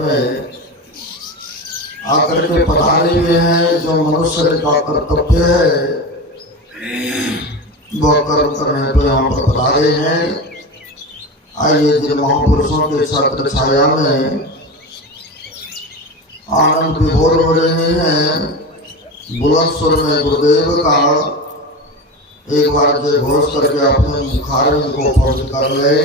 में आकर के पधारे हुए हैं। जो मनुष्य का कर्तव्य है वह कर्म करने को यहाँ पर पधारे हैं। आइए जिन महापुरुषों के छत्र छाया में आनंद विभोर हो रहे हैं, बुलंद स्वर में गुरुदेव का एक बार जय घोष करके अपने मुखारविंद को पहुंच कर ले।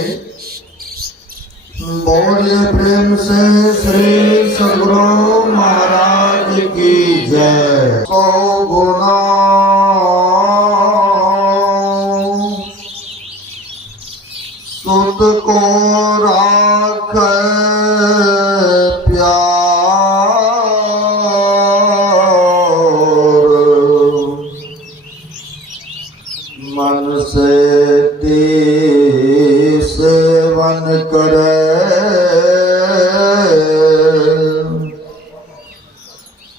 बोलिए प्रेम से श्री सद्गुरु महाराज की जय। सौ गुना सुत को राख मन से सेवन करे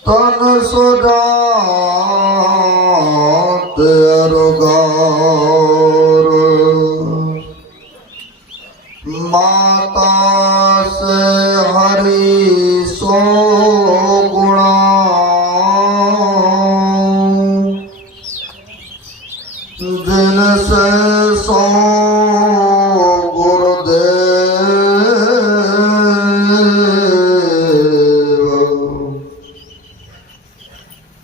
तन सुदात अरुगौर। माता से हरि सो गुणा जिनसे सो गुरुदेव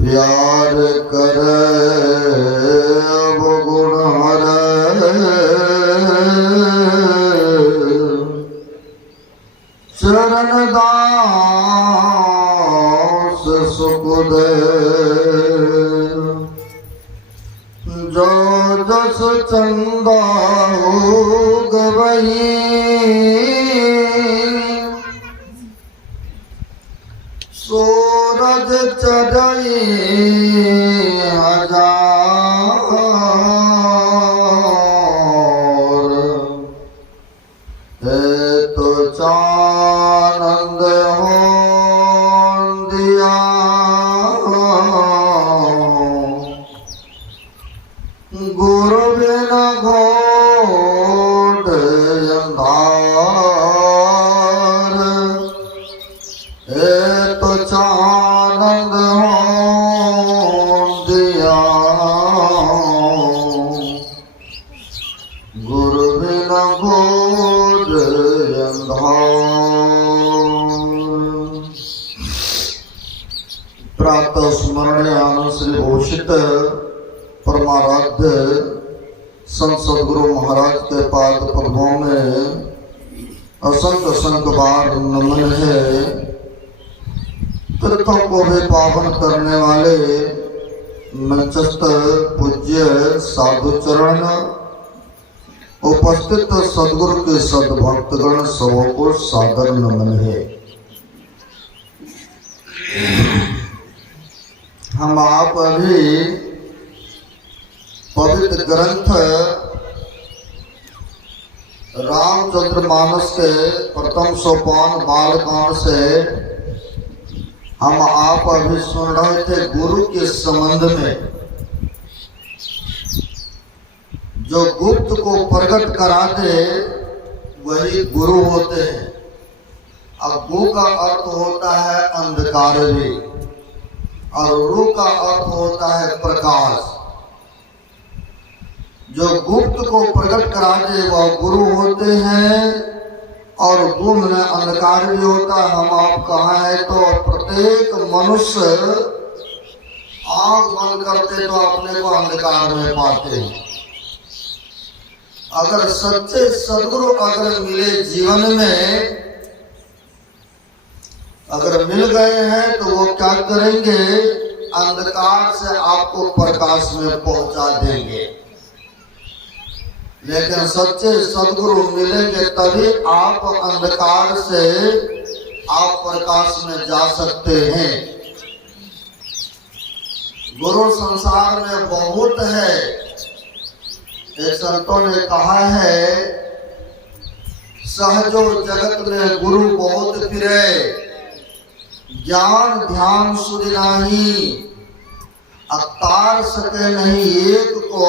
प्यार करे अब गुण हरे। चरण दास सुखदेव जो जस चंदा गवई सूरज चढ़ई हजार है तो चानंद हो दिया गुरु बिना घोट अंधार है तो चानंद हो दिया गुरु बिना घोट अंधार। प्रातः स्मरण आनंद श्री घोषित परमाराध्य संत सद्गुरु महाराज के पाद पद्मों में असंख्य असंख्य बार नमन है। तीर्थों को भी पावन करने वाले मंचस्थ पूज्य साधु चरण उपस्थित सद्गुरु के सद्भक्तगण सबको सादर नमन है। हम आप अभी पवित्र ग्रंथ रामचंद्रमानस के प्रथम सोपान बालकांड से हम आप अभी सुन रहे थे। गुरु के संबंध में जो गुप्त को प्रकट करा दे वही गुरु होते हैं। अब गु का अर्थ होता है अंधकार भी और रु का अर्थ होता है प्रकाश। जो गुप्त को प्रकट करा दे वह गुरु होते हैं और गुम में अंधकार भी होता है। हम आप कहाँ है तो प्रत्येक मनुष्य आंख बंद करते तो अपने को अंधकार में पाते हैं। अगर सच्चे सद्गुरु अगर मिले जीवन में, अगर मिल गए हैं तो वो क्या करेंगे, अंधकार से आपको प्रकाश में पहुंचा देंगे। लेकिन सच्चे सद्गुरु मिलेंगे तभी आप अंधकार से आप प्रकाश में जा सकते हैं। गुरु संसार में बहुत है। एक संतों ने कहा है, सहजो जगत में गुरु बहुत फिरे, ज्ञान ध्यान सुध नाही, अवतार सके नहीं एक को,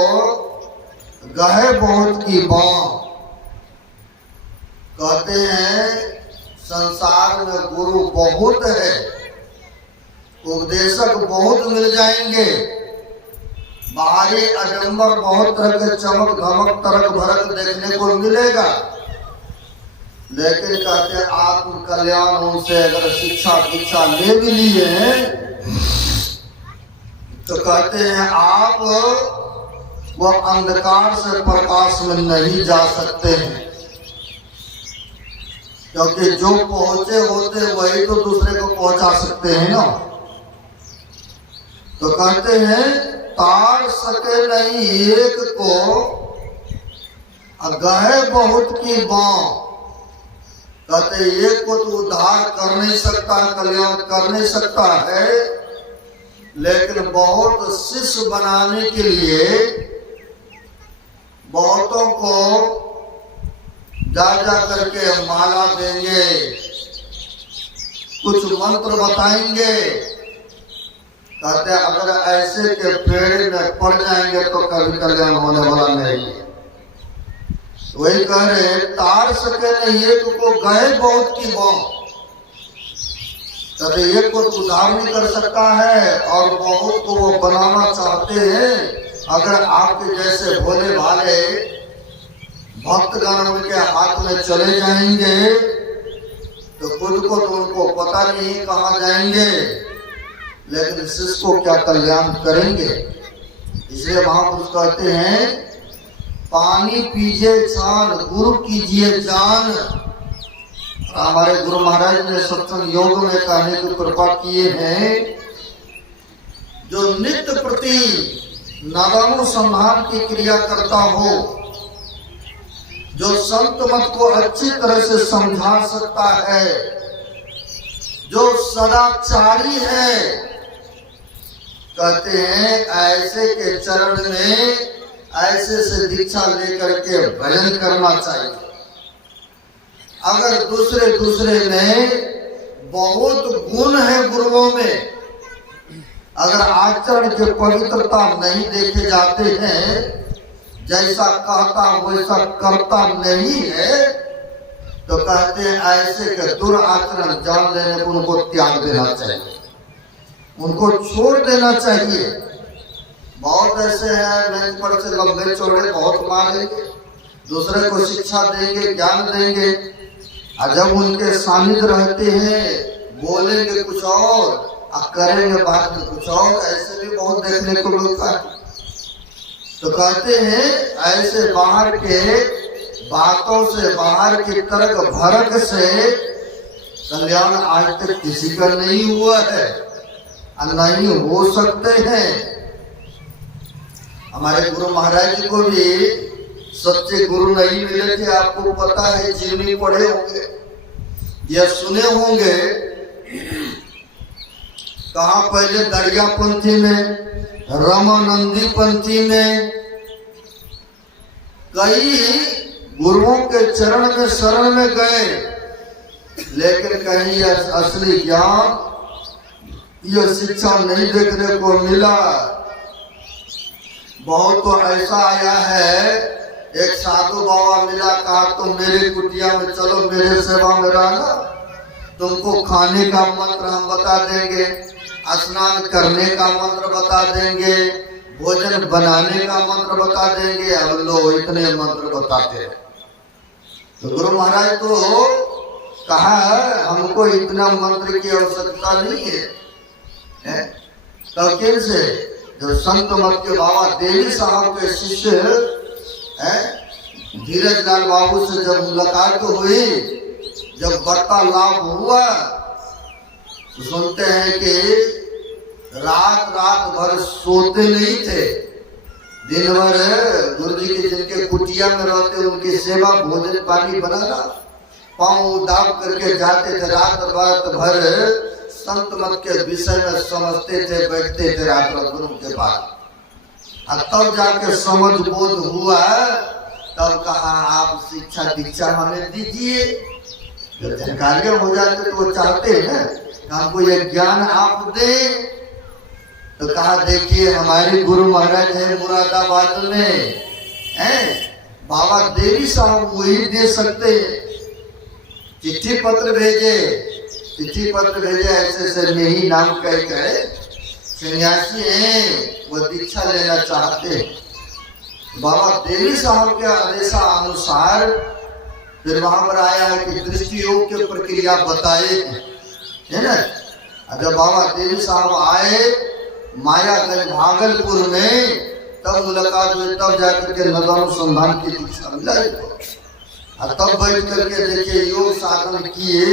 गहे बहुत की बात। कहते हैं संसार में गुरु बहुत है, उपदेशक बहुत मिल जाएंगे, बाहरी आडंबर बहुत तरह के चमक धमक तरक भरक देखने को मिलेगा, लेकिन कहते हैं आत्म कल्याण उनसे अगर शिक्षा दीक्षा ले भी लिए तो कहते हैं आप वो अंधकार से प्रकाश में नहीं जा सकते हैं, क्योंकि जो पहुंचे होते वही तो दूसरे को पहुंचा सकते हैं ना। तो कहते हैं तार सके नहीं एक को, गहे बहुत की बाँ। कहते एक को तो उद्धार कर नहीं सकता, कल्याण कर नहीं सकता है, लेकिन बहुत शिष्य बनाने के लिए बहुतों को जा जा करके माला देंगे, कुछ मंत्र बताएंगे। कहते अगर ऐसे के पेड़ में पड़ जाएंगे तो कभी कल्याण होने वाला नहीं है। वही कह रहे तार सके नहीं एक को गए बहुत की बाँ। कहते एक को तो उद्धार नहीं कर सकता है और बहुत को वो बनाना चाहते हैं। अगर आपके जैसे भोले भाले भक्तगण उनके हाथ में चले जाएंगे तो खुद को तो उनको पता नहीं कहाँ जाएंगे, लेकिन शिष्य को क्या कल्याण करेंगे। इसलिए महापुरुष कहते हैं पानी पीजिए छान गुरु कीजिए जान। हमारे गुरु महाराज ने सत्संग योग में कहने की कृपा किए हैं, जो नित्य प्रति नादानुसंधान की क्रिया करता हो, जो संत मत को अच्छी तरह से समझा सकता है, जो सदाचारी है, कहते हैं ऐसे के चरण में ऐसे से दीक्षा लेकर के भजन करना चाहिए। अगर दूसरे में बहुत गुण है गुरुओं में, अगर आचरण के पवित्रता नहीं देखे जाते हैं, जैसा कहता वैसा करता नहीं है, तो कहते हैं ऐसे के दुराचरण जान लेने को उनको त्याग देना चाहिए, उनको छोड़ देना चाहिए। बहुत ऐसे हैं मंच पर से लंबे चौड़े बहुत मारेंगे, दूसरे को शिक्षा देंगे, ज्ञान देंगे, और जब उनके सानिध्य रहते हैं बोलेंगे कुछ और करेंगे बाद में कुछ और। ऐसे भी बहुत देखने को मिलता है। तो कहते हैं ऐसे बाहर के बातों से, बाहर की तर्क भरक से कल्याण आज तक किसी का नहीं हुआ है और नहीं हो सकते हैं। हमारे गुरु महाराज जी को भी सच्चे गुरु नहीं मिले थे, आपको पता है, जीवनी पढ़े होंगे या सुने होंगे। कहा पहले दरिया पंथी में, रामानंदी पंथी में कई गुरुओं के चरण में शरण में गए, लेकिन कहीं असली ज्ञान यह शिक्षा नहीं देखने को मिला। बहुत तो ऐसा आया है, एक साधु बाबा मिला, कहा तुम मेरे कुटिया में चलो, मेरे सेवा में रहना, तुमको खाने का मंत्र हम बता देंगे, स्नान करने का मंत्र बता देंगे, भोजन बनाने का मंत्र बता देंगे। अब लोग इतने मंत्र बताते हैं। तो गुरु महाराज तो कहा हमको इतना मंत्र की आवश्यकता नहीं है। तो कैसे जो संत मत के बाबा देवी साहब के शिष्य धीरज लाल बाबू से जब मुलाकात हुई, जब वार्तालाप हुआ, तो सुनते हैं कि रात भर सोते नहीं थे, दिन भर गुरु जी के जिनके कुटिया में रहते उनकी सेवा, भोजन पानी बनाना, पांव दाब करके जाते थे, रात भर संत मत के विषय में समझते थे, बैठते थे रात गुरु के बाद। तब जाके समझ बोध हुआ, तब कहा आप शिक्षा दीक्षा हमें दीजिए। जब जानकारियां हो जाते तो वो चाहते हैं हमको ये ज्ञान आप दे। तो कहा देखिए हमारे गुरु महाराज है मुरादाबाद में, बाबा देवी साहब वही दे सकते हैं। चिट्ठी पत्र भेजे, ऐसे ऐसे नहीं नाम कह गए सन्यासी हैं, वो दीक्षा लेना चाहते। बाबा देवी साहब के आदेशानुसार फिर वहां पर आया है कि दृष्टि योग की प्रक्रिया बताए, है ना। जब बाबा देवी साहब आए मायागंज भागलपुर में, तब मुलाकात हुई, तब जाकर के नदानुसंधान की दीक्षा मिला। और तब बैठ करके देखिए योग साधन किए,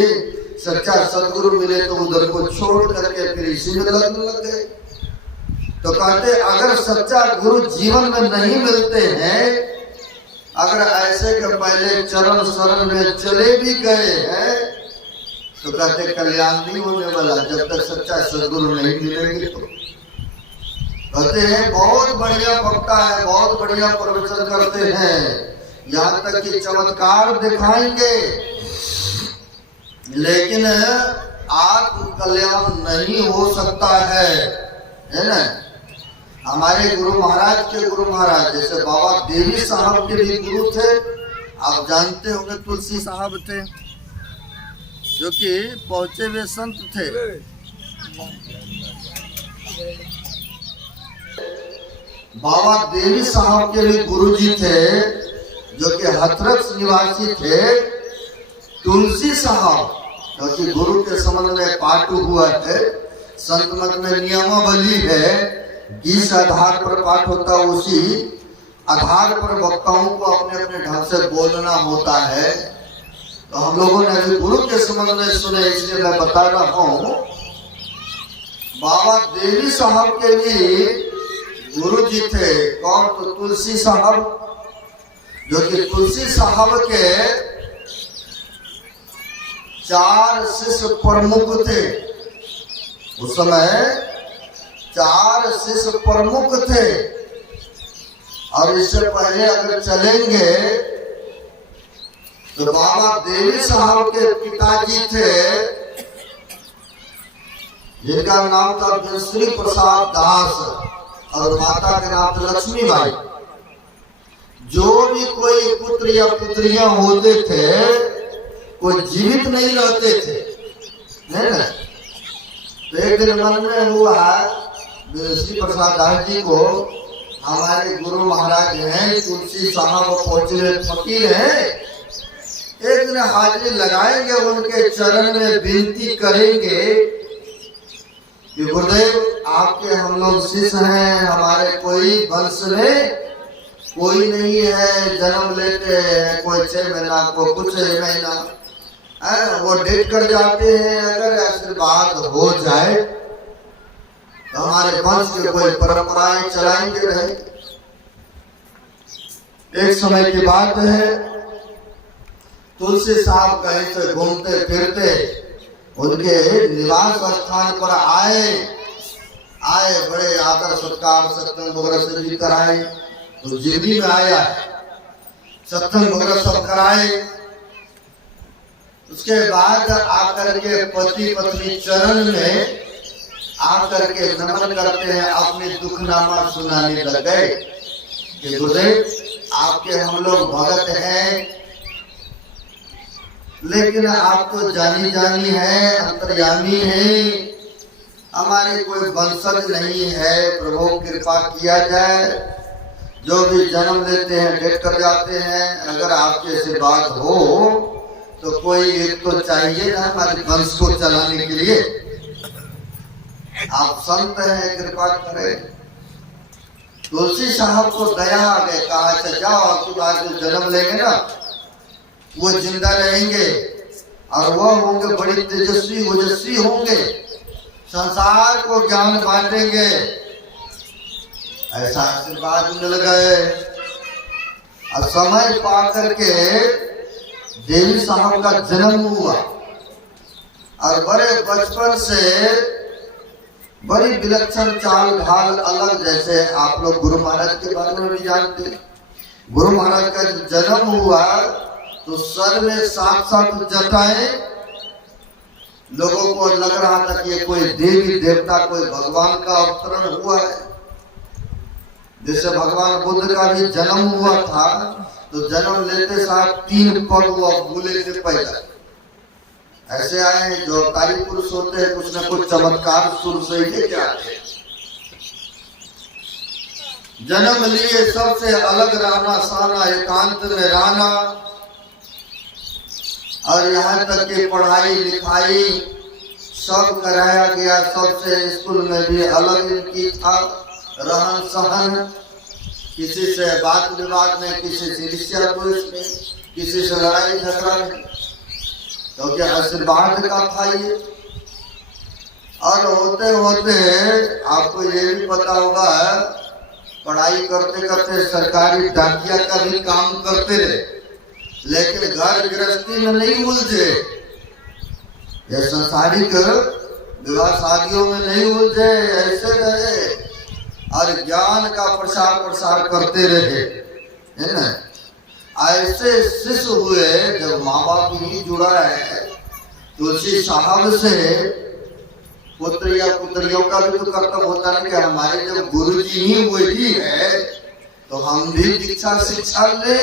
सच्चा सदगुरु मिले तो उधर को छोड़ करके फिर इसी में लगने लग गए। तो कहते अगर सच्चा गुरु जीवन में नहीं मिलते हैं, अगर ऐसे के पहले चरण शरण में चले भी गए हैं, तो कहते कल्याण नहीं होने वाला जब तक सच्चा सदगुरु नहीं मिलेंगे। तो कहते हैं बहुत बढ़िया वक्ता है, बहुत बढ़िया प्रवचन करते हैं, यहाँ तक कि चमत्कार दिखाएंगे, लेकिन आत्म कल्याण नहीं हो सकता है ना। हमारे गुरु महाराज के गुरु महाराज जैसे बाबा देवी साहब के भी गुरु थे, आप जानते होंगे तुलसी साहब थे जो कि पहुंचे हुए संत थे। बाबा देवी साहब के भी गुरु जी थे जो कि हथरस निवासी थे। तुलसी साहब क्योंकि गुरु के संबंध में पाठ हुआ है, संत मत में नियमावली है, जिस आधार पर पाठ होता है उसी आधार पर वक्ताओं को अपने अपने ढंग से बोलना होता है। तो हम लोगों ने अभी गुरु के संबंध में सुने, इसलिए मैं बता रहा हूँ। बाबा देवी साहब के भी गुरु जी थे, कौन? तो तुलसी साहब, जो कि तुलसी साहब के 4 शिष्य प्रमुख थे। उस समय 4 शिष्य प्रमुख थे। और इससे पहले अगर चलेंगे तो बाबा देवी साहब के पिताजी थे जिनका नाम था श्री प्रसाद दास और माता का नाम था लक्ष्मीबाई। जो भी कोई पुत्र या पुत्रियां होते थे कोई जीवित नहीं रहते थे, नहीं ना। तो एक दिन मन में हुआ श्री प्रसाद दास जी को, हमारे गुरु महाराज हैं तुलसी साहब पहुंचे फकीर हैं, एक दिन हाजिरी लगाएंगे, उनके चरण में विनती करेंगे कि गुरुदेव आपके हम लोग शिष्य हैं, हमारे कोई वंश में कोई नहीं है, जन्म लेते हैं कोई 6 महीना को कुछ महीना, वो डेट कर जाते हैं। अगर आशीर्वाद हो जाए तो हमारे वंश की कोई परंपराएं चलाएंगे रहे। एक समय की बात है, तुलसी साहब कहीं से घूमते फिरते उनके निवास स्थान पर आए, बड़े आदर सत्कार सत्संग वगैरह से भी कराए। तो जिंदगी में आया सत्संग वगैरह सब कराए। उसके बाद आकर के पति पत्नी चरण में आकर के नमन करते हैं, अपने दुखनामा सुनाने लग गए कि गुरुदेव आपके हम लोग भगत हैं, लेकिन आप तो जानी जानी है, अंतर्यामी है, हमारे कोई वंशज नहीं है, प्रभु कृपा किया जाए। जो भी जन्म लेते हैं डेट कर जाते हैं, अगर आपके से बात हो तो कोई एक तो चाहिए ना हमारे वंश को चलाने के लिए। आप संत हैं, कृपा करें। तुलसी साहब को दया आ गए, कहा अच्छा जाओ आपकी बात जो जन्म लेंगे ना वो जिंदा रहेंगे और वो होंगे बड़ी तेजस्वी ओजस्वी होंगे, संसार को ज्ञान बांटेंगे। ऐसा आशीर्वाद मिल गए। और समय पा करके देवी साहब का जन्म हुआ और बड़े बचपन से बड़ी विलक्षण चाल ढाल अलग, जैसे आप लोग गुरु महाराज के बारे में भी जानते। गुरु महाराज का जन्म हुआ तो सर में 7 जटाएं, लोगों को लग रहा था कि ये कोई देवी देवता कोई भगवान का अवतरण हुआ है। जैसे भगवान बुद्ध का भी जन्म हुआ था तो जन्म लेते साथ 3 पग हुआ भूले से पैदा, ऐसे आए हैं जो अवतारी पुरुष होते हैं, कुछ न कुछ चमत्कार शुरू से ही लेके आते हैं। जन्म लिए सबसे अलग रहना साना, एकांत में रहना, और यहाँ तक कि पढ़ाई लिखाई सब कराया गया। सबसे स्कूल में भी अलग इनकी था रहन सहन, किसी से बात विवाद में, किसी से ईर्ष्या द्वेष में, किसी से लड़ाई झगड़ा में, क्योंकि आशीर्वाद का था ये। और होते होते आपको ये भी पता होगा, पढ़ाई करते करते सरकारी डाकिया का भी काम करते रहे, लेकिन घर गृहस्थी में नहीं उलझे, ये संसारिक विवाह शादियों में नहीं उलझे, ऐसे रहे और ज्ञान का प्रसार प्रसार करते रहे, है ना। ऐसे शिष्य हुए जब माँ बाप ही जुड़ा है, तुलसी साहब से पुत्र या पुत्रियों का भी तो कर्तव्य होता है कि हमारे जब गुरु जी ही वही है तो हम भी दीक्षा शिक्षा ले।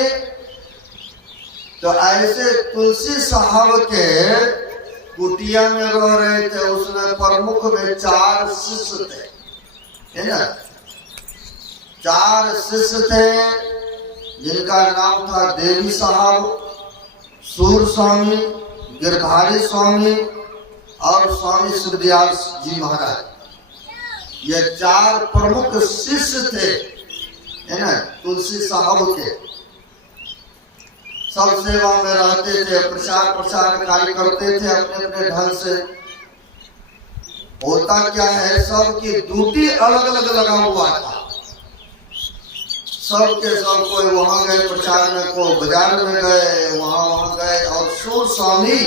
तो ऐसे तुलसी साहब के कुटिया में रह रहे थे, उसमें प्रमुख में 4 शिष्य थे, है ना। 4 शिष्य थे जिनका नाम था देवी साहब, सूर स्वामी, गिरधारी स्वामी और स्वामी सूर्यदयाल जी महाराज। ये 4 प्रमुख शिष्य थे, है ना, तुलसी साहब के। सब सेवा में रहते थे, प्रचार प्रसार कार्य करते थे अपने अपने ढंग से। होता क्या है, सबकी ड्यूटी अलग अलग लगा हुआ था। सबके सब कोई वहां गए प्रचार में, को बाजार में गए, वहां गए, और सूर स्वामी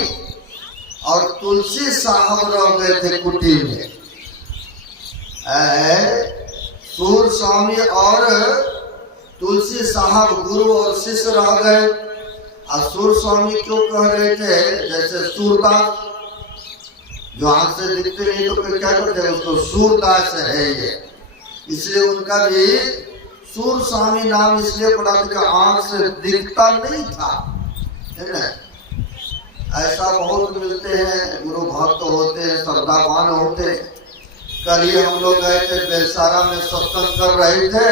और तुलसी साहब रह गए थे कुटी में। सूर स्वामी और तुलसी साहब गुरु और शिष्य रह गए। और सूर स्वामी क्यों कह रहे थे, जैसे सूरदास जो आंख से दिखते नहीं तो फिर क्या करते हैं, उसको सूरदास है ये, इसलिए उनका भी सूर स्वामी नाम इसलिए पड़ा था कि आंख से दिखता नहीं था, है ना। ऐसा बहुत मिलते हैं, गुरु भक्त होते हैं, श्रद्धावान होते हैं। कल ही हम लोग गए थे बेलसारा में, सत्संग कर रहे थे,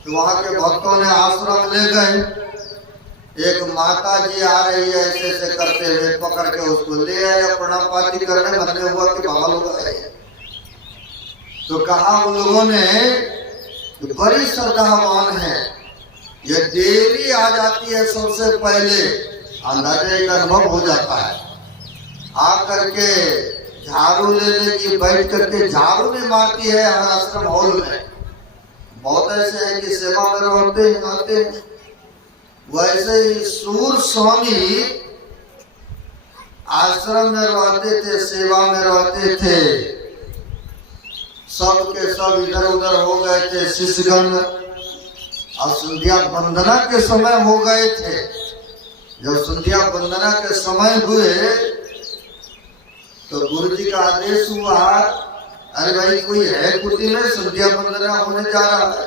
तो वहाँ के भक्तों ने आश्रम ले गए। एक माता जी आ रही है, ऐसे ऐसे करते हुए पकड़ के उसको ले आए, प्रणाम पाती करने, मतलब हुआ कि बाबा लोग आए। तो कहा उन लोगों ने कि बड़ी श्रद्धावान है, ये डेली आ जाती है, सबसे पहले अंदाजा एक अनुभव हो जाता है। आ करके झाड़ू ले लेगी, बैठ करके झाड़ू भी मारती है आश्रम हॉल में। बहुत ऐसे हैं कि सेवा में रहते हैं, आते हैं। वैसे ही सूर स्वामी आश्रम में रहते थे, सेवा में रहते थे। सब के सब इधर उधर हो गए थे शिष्यगण, और संध्या वंदना के समय हो गए थे। जब संध्या वंदना के समय हुए तो गुरु जी का आदेश हुआ, अरे भाई कोई है कुटी में, संध्या वंदना होने जा रहा है।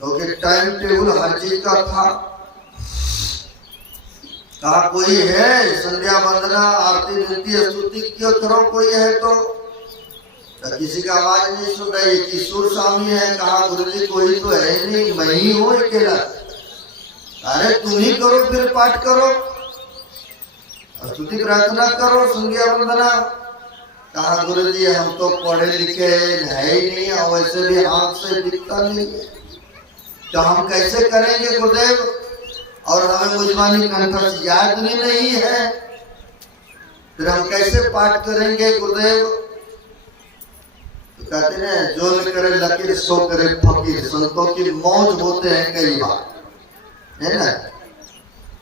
क्योंकि तो टाइम टेबल हर चीज का था। कहा कोई है, संध्या वंदना आरती विनती स्तुति क्यों करो, कोई है तो किसी का आवाज नहीं सुन रही। किशोर स्वामी है, कहा गुरुजी कोई तो है नहीं, मैं ही हूँ अकेला। अरे तुम ही करो, फिर पाठ करो, स्तुति प्रार्थना करो, संध्या वंदना। कहा गुरुजी हम तो पढ़े लिखे है ही नहीं, और वैसे भी आंख से दिखता नहीं है, तो हम कैसे करेंगे गुरुदेव, और हमें मुजमानी कंठस्थ याद नहीं है, फिर हम कैसे पाठ करेंगे गुरुदेव। तो कहते हैं जो न करे लकीर सो करे फकीर, संतों की मौज होते हैं कई बार, है ना।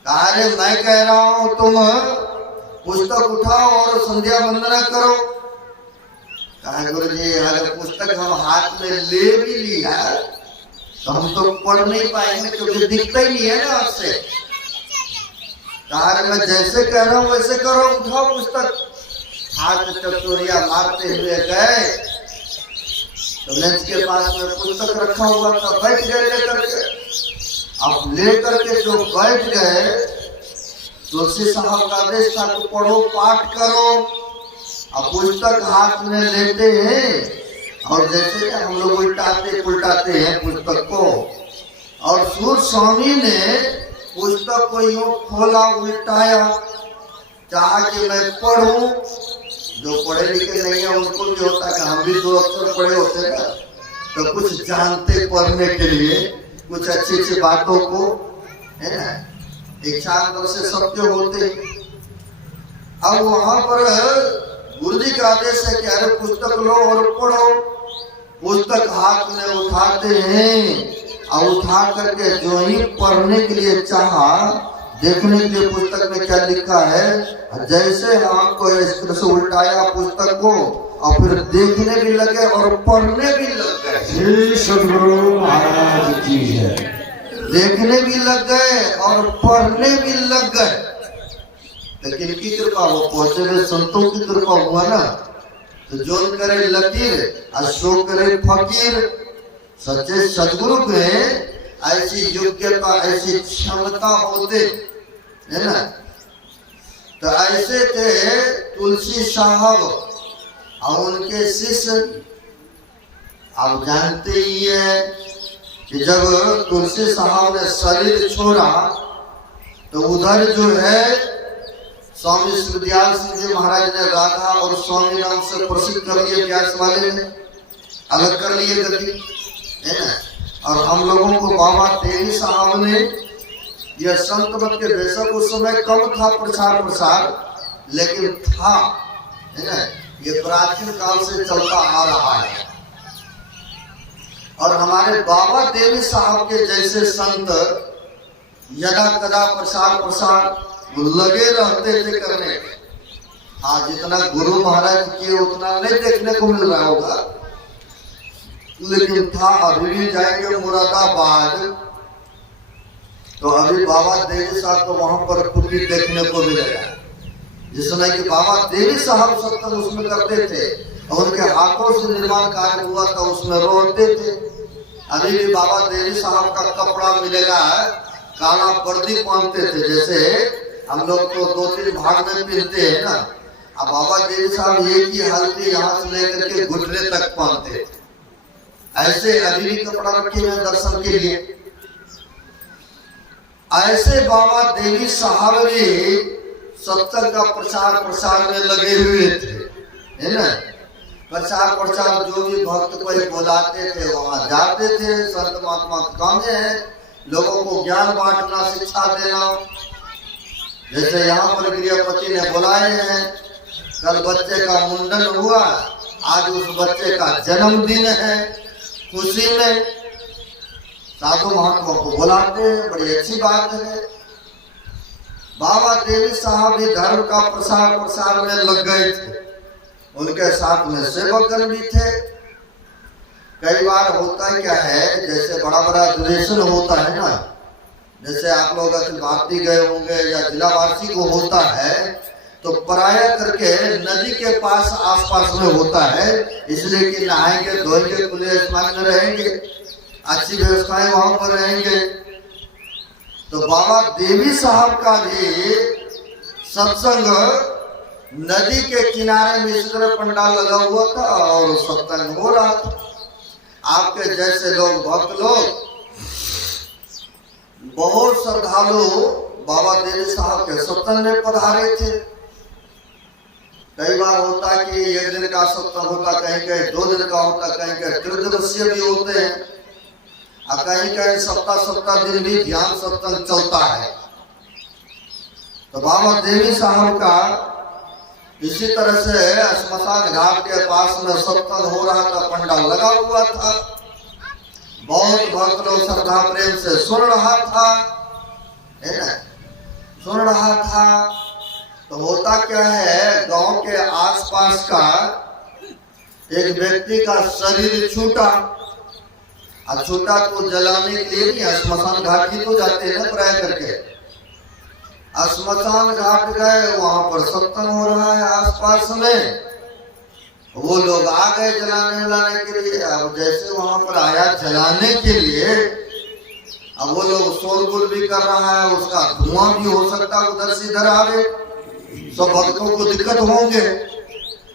अरे मैं कह रहा हूं तुम पुस्तक उठाओ और संध्या वंदना करो। कहा गुरुजी अगर पुस्तक हम हाथ में ले भी लिया तो हम तो पढ़ नहीं पाएंगे, क्योंकि दिखता ही नहीं है ना आपसे। कहा मैं जैसे कह रहा हूं वैसे करो, उठाओ पुस्तक। हाथ टटोरिया मारते हुए गए तो लंच के पास में पुस्तक रखा हुआ था, बैठ गए लेकर के। अब लेकर के जो बैठ गए तुलसी साहब का आदेश था कि पढ़ो, पाठ करो। अब पुस्तक हाथ में लेते हैं और जैसे हम लोग उल्टाते पुलटाते हैं पुस्तक को, और सूर्य स्वामी ने पुस्तक को यूं खोला, उल्टाया, चाहा कि मैं पढ़ूं। जो पढ़े लिखे नहीं है उनको भी होता है कि हम भी 2 अक्षर पढ़े होते ना, तो कुछ जानते पढ़ने के लिए, कुछ अच्छी अच्छी बातों को, है ना, इच्छा अंदर से सत्य होते। अब वहां पर गुरु जी का आदेश है कि अरे पुस्तक लो और पढ़ो। पुस्तक हाथ में उठाते हैं और उठा करके जो ही पढ़ने के लिए चाहा, देखने के लिए पुस्तक में क्या लिखा है, जैसे आपको इस तरह से उल्टाया पुस्तक को और फिर देखने भी लगे और पढ़ने भी लग गए। श्री सद्गुरु महाराज की है। देखने भी लग गए और पढ़ने भी लग गए। लेकिन की कृपा, वो पहुंचे हुए संतों की कृपा हुआ ना। तो जो करे लकीर और सो करे फकीर। सच्चे सदगुरु में ऐसी योग्यता, ऐसी क्षमता होते है ना। तो ऐसे थे तुलसी साहब और उनके शिष्य। आप जानते ही है कि जब तुलसी साहब ने शरीर छोड़ा तो उधर जो है स्वामी विद्याल सिंह जी महाराज ने राधा और स्वामी नाम से प्रसिद्ध कर लिए, व्यास वाले ने अलग कर लिए गति, है ना। और हम लोगों को बाबा देवी साहब ने यह संत मत के बेशक उस समय कम था प्रसार, लेकिन था, है ना। ये प्राचीन काल से चलता आ रहा है। और हमारे बाबा देवी साहब के जैसे संत यदा कदा प्रसार लगे रहते थे करने। हाँ, जितना गुरु महाराज किए उतना नहीं देखने को मिल रहा होगा, लेकिन था। अभी भी जाएंगे मुरादाबाद तो अभी बाबा देवी साहब को वहां पर कुटी देखने को मिलेगा, जिसमें कि बाबा देवी साहब सत्संग उसमें करते थे और उनके हाथों से निर्माण कार्य हुआ था, उसमें रोते थे। अभी भी बाबा देवी साहब का कपड़ा मिलेगा, काला वर्दी पहनते थे, जैसे हम लोग तो 2-3 भाग में पहनते हैं ना। अब बाबा देवी साहब एक ही हल्दी यहाँ से लेकर के घुटने तक पहनते थे। ऐसे अभी भी कपड़ा रखे हुए दर्शन के लिए। ऐसे बाबा देवी साहब भी सत्संग का प्रसार में लगे हुए थे, है ना। प्रचार जो भी भक्त कोई बुलाते थे वहां जाते थे। संत महात्मा काम है लोगों को ज्ञान बांटना, शिक्षा देना। जैसे यहाँ पर गृहपति ने बुलाए हैं, कल बच्चे का मुंडन हुआ, आज उस बच्चे का जन्मदिन है, खुशी में साधु महात्मा को बुलाते हैं, बड़ी अच्छी बात है। बाबा देवी साहब भी धर्म का प्रसार में लग गए थे। उनके साथ में सेवकगण भी थे। कई बार होता क्या है, जैसे बड़ा दुरेशन होता है ना, जैसे आप लोग अखिल भारती गए होंगे या जिलावासी को होता है, तो पराया करके नदी के पास आसपास में होता है, इसलिए कि नहाएंगे धोएंगे, खुले आसमान में रहेंगे, अच्छी व्यवस्थाएं वहां पर रहेंगे। तो बाबा देवी साहब का भी सत्संग नदी के किनारे में इस तरह पंडाल लगा हुआ था और सत्संग हो रहा था। आपके जैसे लोग, भक्त लोग, बहुत श्रद्धालु बाबा देवी साहब के सत्संग में पधारे थे। कई बार होता है कि 1 दिन का सत्संग होता, कहीं कहीं 2 दिन का होता, कहीं कहीं 3 दिवसीय भी होते हैं, और कहीं कहीं सप्ताह दिन भी ध्यान सत्संग चलता है। तो बाबा देवी साहब का इसी तरह से श्मशान घाट के पास में सत्संग हो रहा था, पंडाल लगा हुआ था। बहुत भक्त लोग श्रद्धा प्रेम से सुन रहा था, है ना, सुन रहा था। तो होता क्या है, गांव के आसपास का एक व्यक्ति का शरीर छूटा, और छूटा तो जलाने के लिए नहीं, श्मशान घाट ही तो जाते हैं ना प्राय करके। श्मशान घाट गए, वहां पर सत्संग हो रहा है आसपास में, वो लोग आ गए जलाने के लिए। अब जैसे वहां पर आया जलाने के लिए, अब वो लोग शोरगुल भी कर रहा है, उसका धुआं भी हो सकता है उधर से इधर आवे, सब भक्तों को दिक्कत होंगे।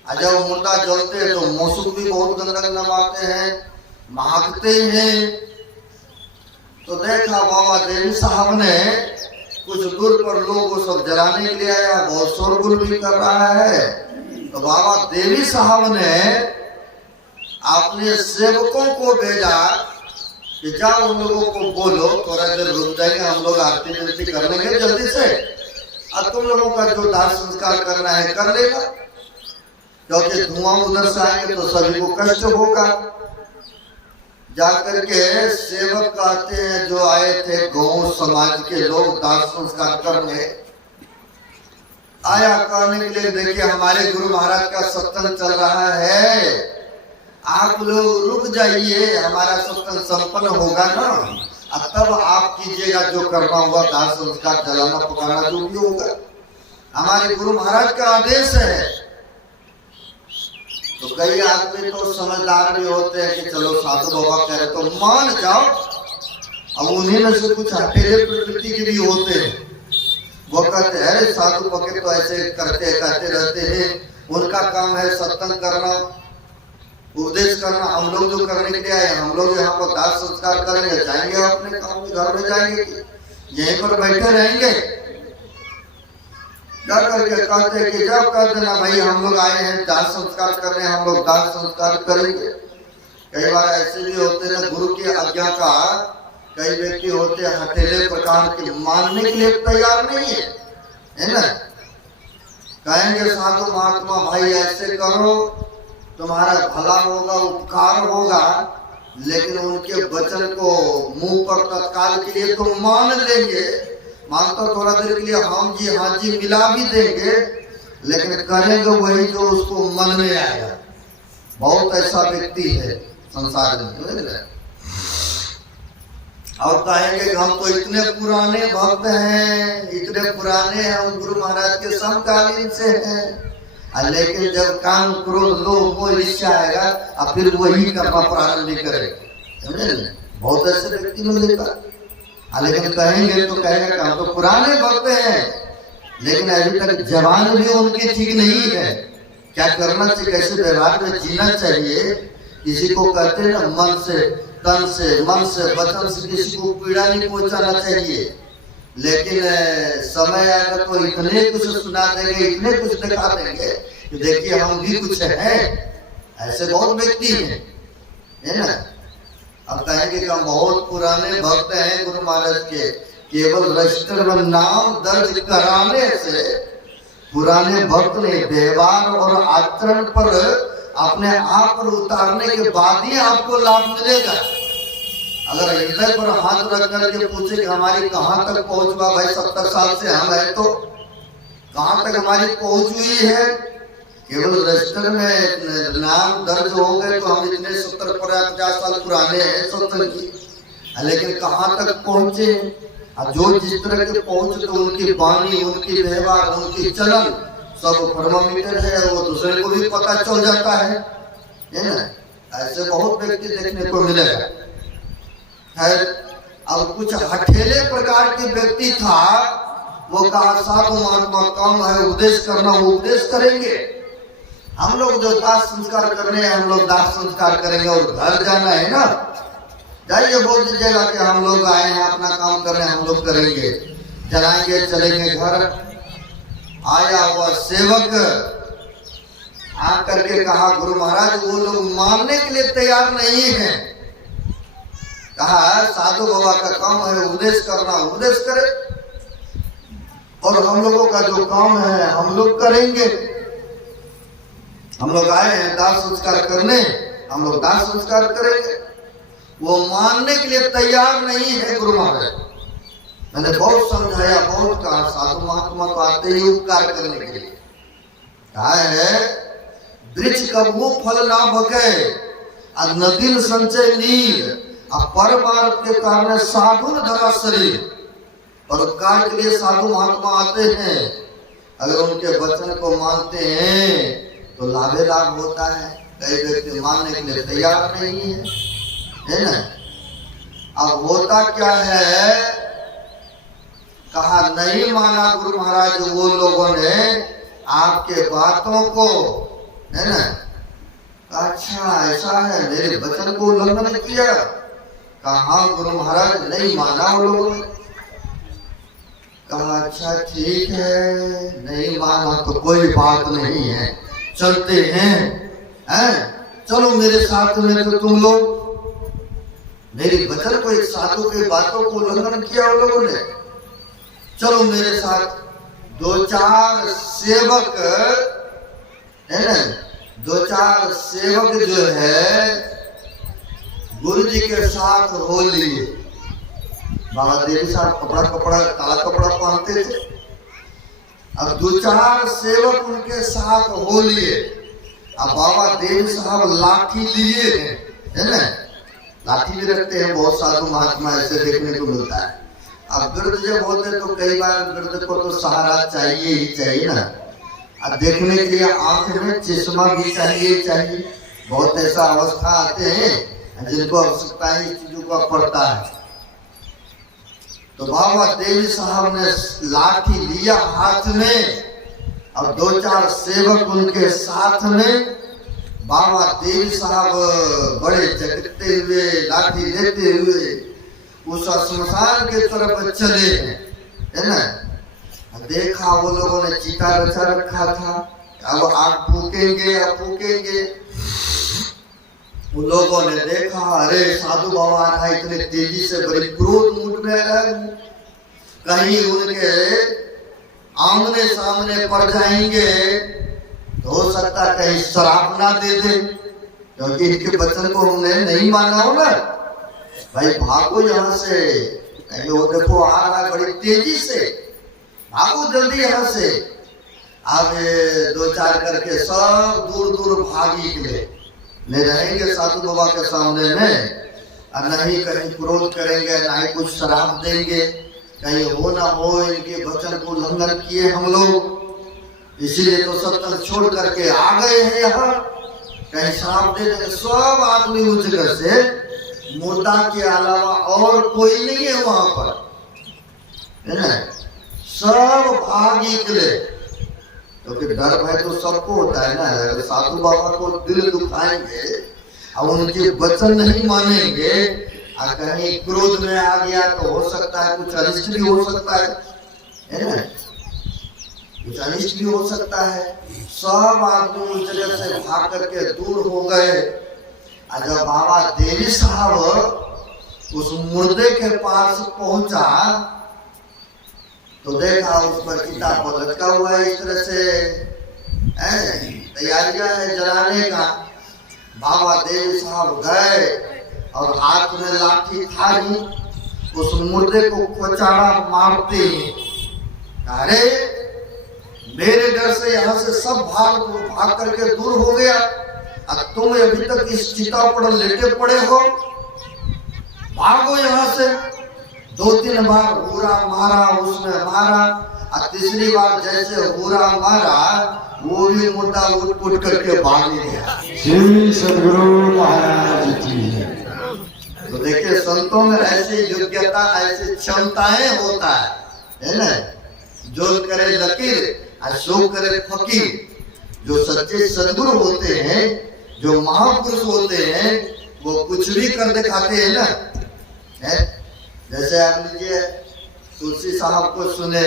और जब मुर्दा जलते हैं तो मौसम भी बहुत गंदा नमाते हैं, महकते हैं। तो देखा बाबा देवी साहब ने कुछ दूर पर लोग को सब जलाने के लिए आया, बहुत शोरगुल भी कर रहा है। तो बाबा देवी साहब ने अपने सेवकों को भेजा कि जाओ उन लोगों को बोलो थोड़ा देर रुक जाएंगे, हम लोग आरती विनती कर लेंगे जल्दी से, और तुम लोगों का जो दाह संस्कार करना है कर लेगा, क्योंकि धुआं उधर से आएंगे तो सभी को कष्ट होगा। जाकर के सेवक कहते हैं जो आए थे गौ समाज के लोग दाह संस्कार करने, आया कहने के लिए देखिए हमारे गुरु महाराज का सत्संग चल रहा है, आप लोग रुक जाइए, हमारा सत्संग संपन्न होगा ना, और तब आप कीजिएगा जो करना होगा, दाह संस्कार जलाना पकाना जो भी होगा, हमारे गुरु महाराज का आदेश है। तो कई आदमी तो समझदार भी होते हैं कि चलो साधु बाबा कह रहे तो मान जाओ, अब उन्हीं में से कुछ हठेले प्रवृत्ति के भी होते हैं, वो कहते हैं साधु पके तो ऐसे करते कहते रहते हैं, उनका काम है सत्संग करना, उपदेश करना, हम लोग जो करने के लिए आए, हम लोग यहाँ पर दाह संस्कार करेंगे, जाएंगे अपने काम में, घर में जाएंगे, यहीं पर बैठे रहेंगे। क्या करके कहते हैं कि जब कह देना भाई हम लोग आए हैं दाह संस्कार करने, हम लोग दाह संस्कार करेंगे। कई बार ऐसे भी होते हैं गुरु की आज्ञा का, कई व्यक्ति होते हैं हठेले प्रकार के, मानने के लिए तैयार नहीं है ना, कहेंगे साधु महात्मा भाई ऐसे करो तुम्हारा भला होगा, उपकार होगा, लेकिन उनके वचन को मुंह पर तत्काल के लिए तो मान लेंगे, मानता थोड़ा देर के लिए हम जी हाँ जी मिला भी देंगे, लेकिन करेंगे वही जो उसको मन में आएगा। बहुत ऐसा व्यक्ति है संसार में, और कहेंगे कि हम तो इतने पुराने भक्त हैं, इतने पुराने हैं, हम गुरु महाराज के समकालीन से हैं, लेकिन जब काम क्रोध लोभ मोह ईर्ष्या आएगा और फिर वही करना प्रारंभ करेंगे, समझे? बहुत ऐसे व्यक्ति मिलेगा, लेकिन कहेंगे तो कहेंगे कि हम तो पुराने भक्त हैं, लेकिन अभी तक जवान भी उनकी ठीक नहीं है, क्या करना चाहिए, कैसे व्यवहार में जीना चाहिए। किसी को कहते हैं ना मन से तन से मन से वचन से किसी को पीड़ा नहीं पहुंचाना चाहिए, लेकिन समय आएगा तो इतने कुछ सुना देंगे, इतने कुछ दिखा देंगे कि देखिए हम भी कुछ हैं। ऐसे बहुत व्यक्ति हैं, है ना। अब कहेंगे कि हम बहुत पुराने भक्त हैं गुरु महाराज के, केवल रजिस्टर में नाम दर्ज कराने से पुराने भक्त ने व्यवहार और आचरण पर अपने आप पर उतारने के बाद ही आपको लाभ मिलेगा। अगर हृदय पर हाथ रख करके पूछे कि हमारी कहाँ तक पहुंच हुआ भाई, 70 साल से हम है तो कहाँ तक हमारी पहुंच हुई है, केवल रजिस्टर में नाम दर्ज हो गए तो हम इतने 70-50 साल पुराने हैं सत्संग की, लेकिन कहाँ तक पहुंचे। जो जिस तरह के पहुंचे तो उनकी वाणी, उनकी व्यवहार, उनकी चलन सब थर्मामीटर है, वो दूसरे को भी पता चल जाता है ना। ऐसे बहुत व्यक्ति देखने को मिलेगा। है अब कुछ हठेले प्रकार के व्यक्ति था, वो कहा साधु महात्मा काम है उपदेश करना, वो उपदेश करेंगे, हम लोग जो दाह संस्कार करने हैं हम लोग दाह संस्कार करेंगे, और घर जाना है ना, जाइए बोल दीजिएगा कि हम लोग आए हैं अपना काम करने, हम लोग करेंगे, चलाएंगे चलेंगे घर। आया हुआ सेवक आकर के कहा गुरु महाराज वो लोग मानने के लिए तैयार नहीं है, कहा साधु बाबा का काम है उपदेश करना, उपदेश करे, और हम लोगों का जो काम है हम लोग करेंगे, हम लोग आए हैं दाह संस्कार करने, हम लोग दाह संस्कार करेंगे। वो मानने के लिए तैयार नहीं है गुरु महाराज। मैंने बहुत समझाया, बहुत कहा साधु महात्मा को आते ही उपकार करने के लिए कहा है, वृक्ष कबू फल ना बके और नदीन संचय नीर, परमार्थ के कारण साधु धरा शरीर। परोपकार के लिए साधु महात्मा आते हैं, अगर उनके वचन को मानते हैं तो लाभे लाभ होता है। कई व्यक्ति मानने के लिए तैयार नहीं है ना। अब होता क्या है, कहा नहीं माना गुरु महाराज वो लोगों ने आपके बातों को, है ना। अच्छा ऐसा है, मेरे वचन को उल्लंघन किया। कहा हाँ गुरु महाराज, नहीं माना वो लोगों ने। कहा अच्छा ठीक है, नहीं माना तो कोई बात नहीं है, चलते हैं। चलो मेरे साथ में तो तुम लोग, मेरी वचन को, एक साधु के बातों को उल्लंघन किया वो लोगों ने, चलो मेरे साथ। दो चार सेवक, है ना, दो चार सेवक जो है गुरु जी के साथ हो लिए। बाबा देवी साहब कपड़ा काला कपड़ा पहनते थे। अब दो चार सेवक उनके साथ हो लिए। अब बाबा देवी साहब लाठी लिए हैं, है ना, लाठी भी रखते हैं। बहुत साधु महात्मा ऐसे देखने को मिलता है। अब वृद्ध जब होते तो कई बार वृद्ध को तो सहारा चाहिए ही चाहिए ना। अब देखने के लिए आंख में चश्मा भी चाहिए। बहुत ऐसा अवस्था आते हैं जिनको आवश्यकता है इस चीजों का पड़ता है। तो बाबा देवी साहब ने लाठी लिया हाथ में और दो चार सेवक उनके साथ में। बाबा देवी साहब बड़े झटकते हुए, लाठी लेते हुए उस श्मशान के तरफ चले, है ना। देखा वो लोगों ने चीता रचा रखा था, अब आग फूकेंगे। उन लोगों ने देखा, अरे साधु बाबा आ रहा है, इतने तेजी से, बड़ी क्रोध मूड में है, कहीं उनके आमने सामने पड़ जाएंगे तो हो सकता कहीं शराब ना दे दे, क्योंकि इनके वचन को हमने नहीं माना हो ना। भाई भागो यहाँ से, वो देखो आ रहा है बड़ी तेजी से, भागो जल्दी यहाँ से। अब दो चार करके सब दूर दूर भागी निकले। नहीं रहेंगे साधु बाबा के सामने में, और नहीं कहीं क्रोध करेंगे, ना ही कुछ शराब देंगे, कहीं हो ना हो इनके वचन को उल्लंघन किए हम लोग, इसीलिए तो सत्संग छोड़ करके आ गए हैं यहाँ। कहीं शराब दे देंगे। सब आदमी उस जगह से, मुर्दा के अलावा और कोई नहीं है वहां पर, है ना। सब भाग निकले, क्योंकि डर भय तो सबको होता है ना। अगर साधु बाबा को दिल दुखाएंगे और उनके वचन नहीं मानेंगे और कहीं क्रोध में आ गया तो हो सकता है कुछ अनिष्ट भी हो सकता है ना, कुछ अनिष्ट भी हो सकता है। सब आदमी उस जगह से भाग करके दूर हो गए। और जब बाबा देवी साहब उस मुर्दे के पास पहुंचा तो देखा उस पर चिता पर लटका हुआ है इस तरह से, तैयारियां है जलाने का। बाबा देवी साहब गए और हाथ में लाठी थारी, उस मुर्दे को कोचाड़ा मारते। अरे मेरे डर से यहाँ से सब भाग करके दूर हो गया, और तुम अभी तक इस चिता पर लेटे पड़े हो, भागो यहाँ से। 2-3 बार हुरा मारा, उसने मारा, और तीसरी बार जैसे हुरा मारा वो भी मुर्दा उठ करके भाग गया। श्री सद्गुरु महाराज की जय। तो देखिए संतों में ऐसी योग्यता, ऐसी क्षमताएं होता है ना। जो करे लकीर और सो करे फकीर। जो सच्चे सद्गुरु होते हैं, जो महापुरुष होते हैं, वो कुछ भी कर दिखाते हैं ना, है? जैसे आप लीजिए तुलसी साहब को सुने,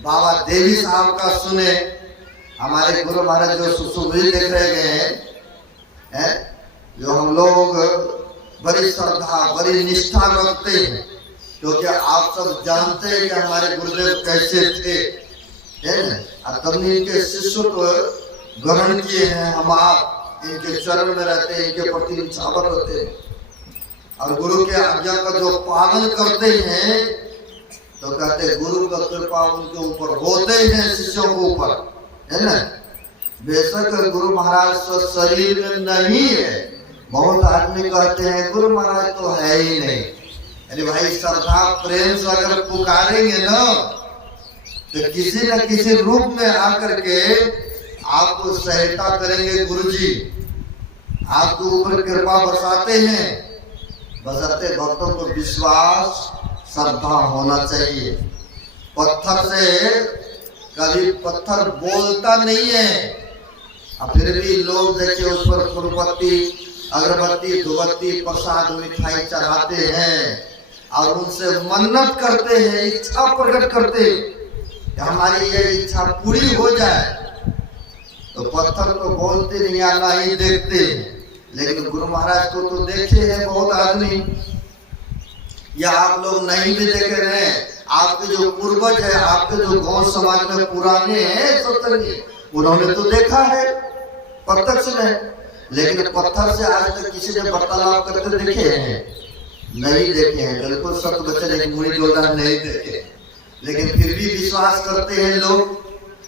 बाबा देवी साहब का सुने, हमारे गुरु महाराज जो सुसुभी देख रहे हैं, जो हम लोग बड़ी श्रद्धा, बड़ी निष्ठा रखते हैं, क्योंकि आप सब जानते हैं कि हमारे गुरुदेव कैसे थे, है ना। और तभी इनके शिष्यत्व ग्रहण किए हैं हम, आप इनके चरण में रहते हैं, इनके प्रति निछावर रहते हैं, और गुरु के आज्ञा का जो पालन करते हैं, तो कहते गुरु का कृपा उनके ऊपर होते हैं, शिष्यों के ऊपर, है ना। बेशक गुरु महाराज शरीर में नहीं है। बहुत आदमी कहते हैं गुरु महाराज तो है ही नहीं। अरे भाई श्रद्धा प्रेम से अगर पुकारेंगे ना, तो किसी न किसी रूप में आकर के आपको सहायता करेंगे। गुरु जी आपके ऊपर कृपा बरसाते हैं। बशर्ते भक्तों को विश्वास श्रद्धा होना चाहिए। पत्थर से कभी पत्थर बोलता नहीं है, और फिर भी लोग देखिए उस पर फूलपत्ती, अगरबत्ती, धूपबत्ती, प्रसाद, मिठाई चढ़ाते हैं और उनसे मन्नत करते हैं, इच्छा प्रकट करते हैं कि हमारी ये इच्छा पूरी हो जाए। तो पत्थर तो बोलते नहीं, आना ही देखते, लेकिन गुरु महाराज को तो देखे हैं बहुत आदमी, या आप लोग नहीं भी देखे रहे। आपके जो पूर्वज है, आपके जो गांव समाज में पुराने हैं सत्संगी, उन्होंने तो देखा है प्रत्यक्ष में, लेकिन पत्थर से आज तक किसी ने वार्तालाप करते देखे हैं? नहीं देखे हैं। बिल्कुल सत्य बच्चे, लेकिन मुड़ी जोड़ा नहीं देखे, लेकिन फिर भी विश्वास करते हैं लोग।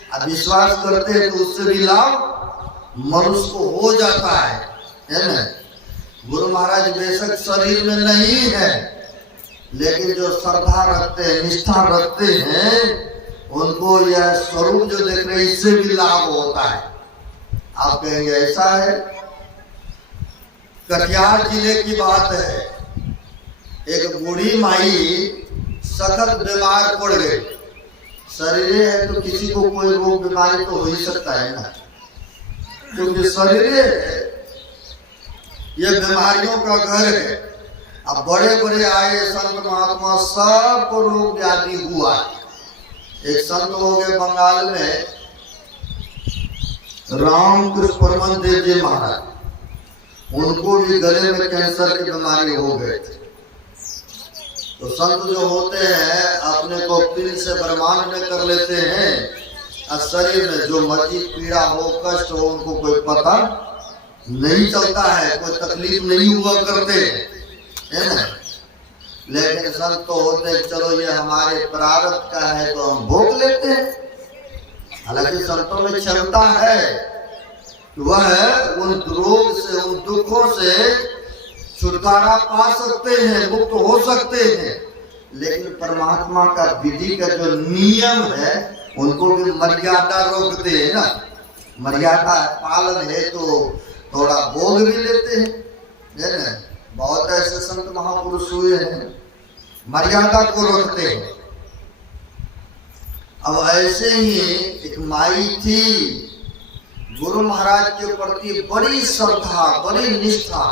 अब विश्वास करते हैं तो उससे भी लाभ मनुष्य को हो जाता है ना। गुरु महाराज बेशक शरीर में नहीं है, लेकिन जो श्रद्धा रखते हैं, निष्ठा रखते हैं, उनको यह स्वरूप जो देख रहे हैं इससे भी लाभ होता है। आप कहेंगे ऐसा है? कटिहार जिले की बात है, एक बूढ़ी माई सखत बीमार पड़ गई। शरीर है तो किसी को कोई रोग बीमारी तो हो ही सकता है ना, क्योंकि शरीर ये बीमारियों का घर है। अब बड़े बड़े आए संत महात्मा, सबको रोग व्याधि हुआ। एक संत हो गए बंगाल में, रामकृष्ण परमहंस देव जी महाराज, उनको भी गले में कैंसर की बीमारी हो गई थी। तो संत जो होते हैं अपने को पीड़ से ब्रह्मांड में कर लेते हैं, और शरीर में जो मर्जी पीड़ा हो, कष्ट हो, उनको कोई पता नहीं चलता है, कोई तकलीफ नहीं हुआ करते है ना। लेकिन संत तो होते चलो ये हमारे प्रारब्ध का है तो हम भोग लेते हैं। हालांकि संतों में क्षमता है, वह उन रोग से, उन दुखों से छुटकारा पा सकते हैं, मुक्त हो सकते हैं, लेकिन परमात्मा का विधि का जो नियम है उनको भी मर्यादा रोकते हैं ना। मर्यादा पालन है तो थोड़ा भोग भी लेते हैं ना। बहुत ऐसे संत महापुरुष हुए हैं, मर्यादा को रखते हैं। अब ऐसे ही एक माई थी, गुरु महाराज के प्रति बड़ी श्रद्धा, बड़ी निष्ठा,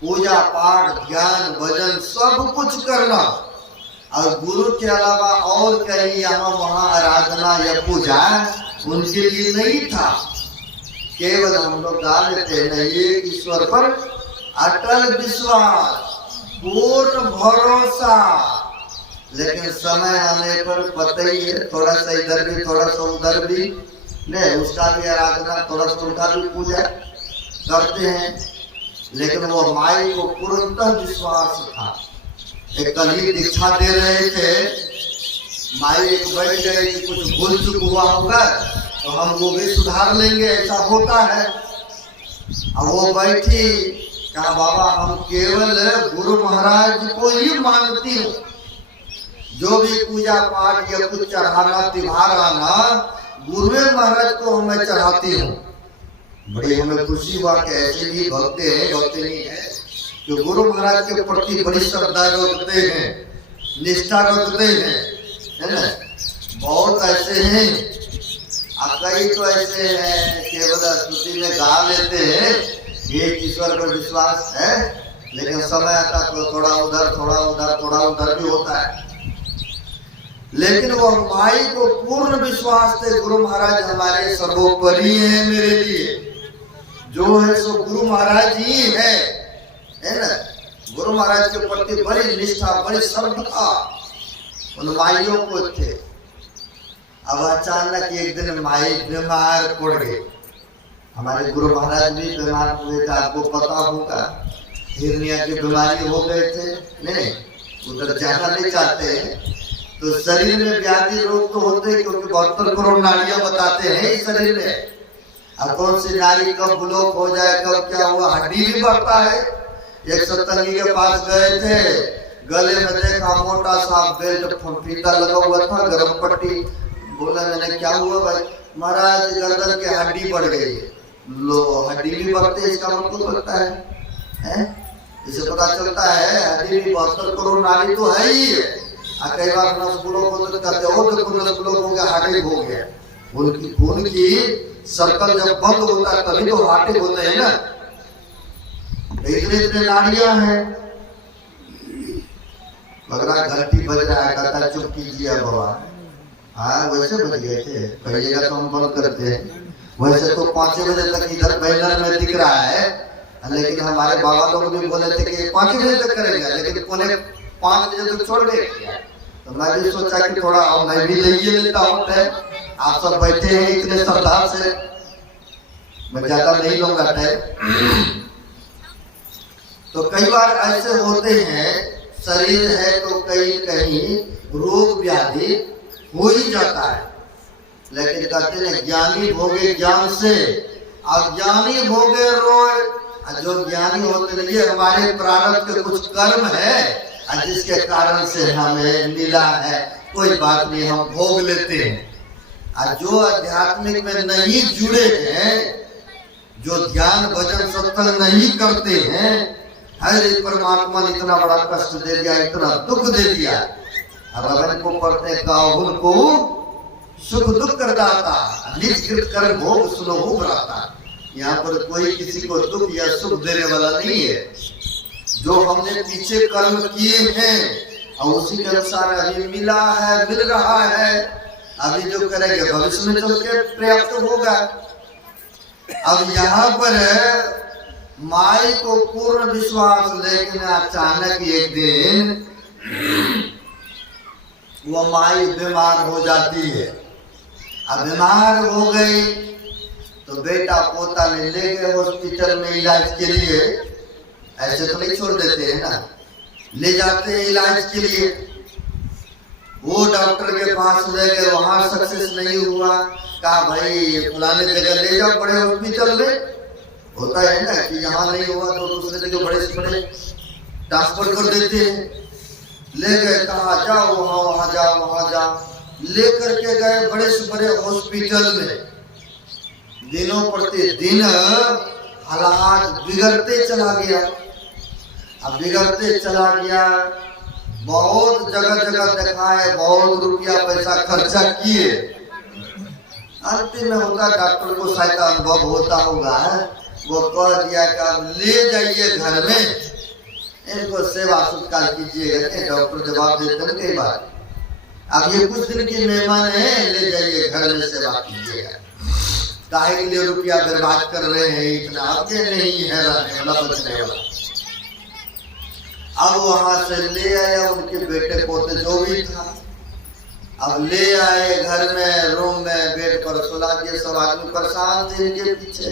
पूजा पाठ, ध्यान, भजन सब कुछ करना, और गुरु के अलावा और कहीं यहाँ वहाँ आराधना या पूजा उनके लिए नहीं था। केवल हम लोग गा लेते हैं एक ईश्वर पर अटल विश्वास, पूर्ण भरोसा, लेकिन समय आने पर पता ही है, थोड़ा सा इधर भी, थोड़ा सा उधर भी, नहीं उसका भी आराधना, थोड़ा सा उनका भी पूजा करते हैं। लेकिन वो माई को पूर्णतः विश्वास था। एक कल ही दीक्षा दे रहे थे, माई एक बैठ गए कि कुछ भूल चुक हुआ होगा तो हम वो भी सुधार लेंगे, ऐसा होता है। अब वो बैठी, कहा बाबा हम केवल गुरु महाराज को ही मानती हूँ, जो भी पूजा पाठ या कुछ चढ़ाना तिहाराना गुरु महाराज को मैं चढ़ाती हूँ। बड़ी हमें खुशी हुआ कि ऐसे भी भक्त हैं, भक्तनी है, जो गुरु महाराज के प्रति बड़ी श्रद्धा रखते हैं, निष्ठा रखते हैं, है ना। बहुत ऐसे हैं, कई तो ऐसे हैं केवल स्तुति में गा लेते हैं, ये ईश्वर पर विश्वास है, लेकिन समय आता तो थोड़ा उधर, थोड़ा उधर, थोड़ा उधर भी होता है। लेकिन वो माई को पूर्ण विश्वास थे, गुरु महाराज हमारे सर्वोपरि हैं, मेरे लिए जो है सो गुरु महाराज ही है ना। गुरु महाराज के प्रति बड़ी निष्ठा, बड़ी श्रद्धा उन माइयों को थे। अब अचानक एक दिन माई बीमार पड़ गई। हमारे गुरु महाराज भी बीमार हुए थे, आपको पता होगा, हिरनिया की बीमारी हो गए थे। नहीं, उधर जाना नहीं चाहते, तो शरीर में व्याधि रोग तो होते हैं, क्योंकि 72 करोड़ नाड़ियां बताते हैं इस शरीर में। अब कौन सी नाड़ी कब ब्लॉक हो जाए, कब क्या हुआ, हड्डी भी बढ़ता है। एक सत्संगी के पास गए थे, गले में देखा मोटा सा बेल्ट फीता लगा हुआ था, गर्म पट्टी। बोला मैंने क्या हुआ भाई? महाराज गर्दन की हड्डी बढ़ गई है। लो, हड्डी भी बढ़ती है, इसका मतलब लगता है इसे पता चलता है अभी भी 72 करोड़ नारी तो है ही है। कई बार 10 ब्लॉक होते कहते हो तो 10 ब्लॉक हो गया, हार्ट अटैक हो गया। खून की सर्कल जब बंद होता है तभी तो हार्ट अटैक होते हैं ना। इतने इतने नारियां हैं। बगरा घंटी बज रहा है, कहता चुप कीजिए बाबा। हाँ वैसे बज गए थे, कहिएगा तो हम बंद करते हैं। वैसे तो 5 बजे तक इधर बैनर में दिख रहा है, लेकिन हमारे बाबा लोग भी बोले थे कि 5 बजे तक करेंगे, लेकिन 4:45 बजे तक छोड़ दे। तो मैं भी सोचा कि थोड़ा और मैं भी ले लेता हूँ। आप सब बैठे हैं इतने श्रद्धा से, मैं ज्यादा नहीं लूंगा टाइम। तो कई बार ऐसे होते हैं, शरीर है तो कहीं रोग व्याधि हो ही जाता है। लेकिन कहते हैं ज्ञानी भोगे ज्ञान से, अज्ञानी भोगे रोए। जो ज्ञानी होते हैं ये हमारे प्रारब्ध के कुछ कर्म है जिसके कारण से हमें मिला है, कोई बात नहीं, हम भोग लेते हैं। और जो आध्यात्मिक में नहीं जुड़े हैं, जो ध्यान भजन सत्संग नहीं करते हैं, हर परमात्मा ने इतना बड़ा कष्ट दे दिया, इतना दुख दे दिया। रवन को पढ़ते गाहुल को सुख दुख कर दाता, निज कृत कर भोग सुनो बराता। यहाँ पर कोई किसी को दुख या सुख देने वाला नहीं है। जो हमने पीछे कर्म किए हैं और उसी के अनुसार अभी मिला है, मिल रहा है। अभी जो करेंगे भविष्य में चल के पर्याप्त होगा। अब यहाँ पर माई को पूर्ण विश्वास, लेकिन अचानक एक दिन वो माई बीमार हो जाती है। अब बीमार हो गई तो बेटा पोता ने ले गए हॉस्पिटल में इलाज के लिए। ऐसे तो नहीं छोड़ देते हैं ना, ले जाते हैं इलाज के लिए। वो डॉक्टर के पास ले गए, वहां सक्सेस नहीं हुआ। कहा भाई फलाने जगह ले जाओ बड़े हॉस्पिटल में। होता है ना कि यहाँ नहीं हुआ तो दूसरे जगह बड़े से बड़े ट्रांसफर कर देते हैं। ले गए, कहा जाओ वहां जाओ वहां जाओ। लेकर के गए बड़े से बड़े हॉस्पिटल में। दिनों प्रति दिन हालात बिगड़ते चला गया। अब बिगड़ते चला गया, बहुत जगह जगह दिखाए, बहुत रुपया पैसा खर्चा किए। अंतिम में होता डॉक्टर को शायद अनुभव होता होगा, वो कह दिया कि अब ले जाइए घर में, इनको सेवा सत्कार कीजिएगा। डॉक्टर जवाब देते हैं कई बार, अब ये कुछ दिन की मेहमान है, ले जाइए घर में सेवा कीजिएगा। काहे के लिए रुपया बर्बाद कर रहे हैं इतना, आगे नहीं है रहने वाला, बचने वाला। अब वहां से ले आया उनके बेटे पोते जो भी था। अब ले आए घर में, रूम में बेड पर सुला दिए। सब आदमी परेशान थे इनके पीछे।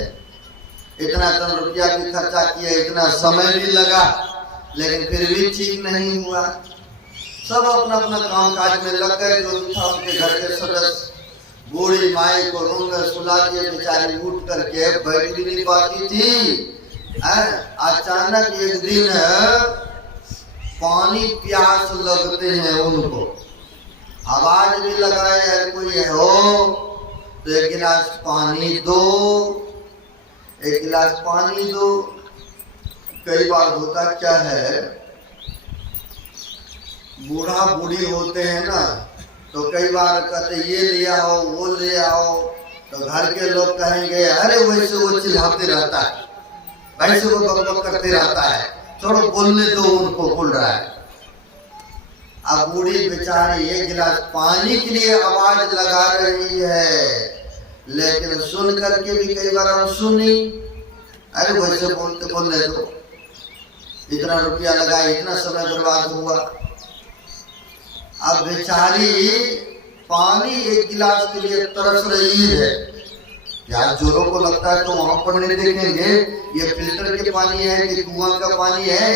इतना कम रुपया भी खर्चा किया, इतना समय भी लगा, लेकिन फिर भी ठीक नहीं हुआ। सब अपना अपना काम काज में लग गए। जो था उनके घर के सदस्य, बूढ़ी माई को रूम में सुला दिए। बेचारी उठ करके बैठ भी नहीं पाती थी। अचानक एक दिन पानी प्यास लगते हैं उनको, आवाज भी लगाए कोई हो तो एक गिलास पानी दो, एक गिलास पानी दो। कई बार होता क्या है, बूढ़ा बूढ़ी होते हैं ना, तो कई बार कहते ये ले आओ वो ले आओ, तो घर के लोग कहेंगे अरे वैसे वो चिल्लाते रहता है, वैसे वो बकबक करते रहता है, छोड़ो बोलने दो उनको, बोल रहा है। अब बूढ़ी बेचारी एक गिलास पानी के लिए आवाज लगा रही है, लेकिन सुन करके भी कई बार हम सुनी, अरे वैसे बोलते बोलने दो, इतना रुपया लगा, इतना समय बर्बाद हुआ। अब बेचारी पानी एक गिलास के लिए तरस रही है। यार जोरों को लगता है तो वहां पर नहीं देखेंगे ये फिल्टर के पानी है कि कुआं का पानी है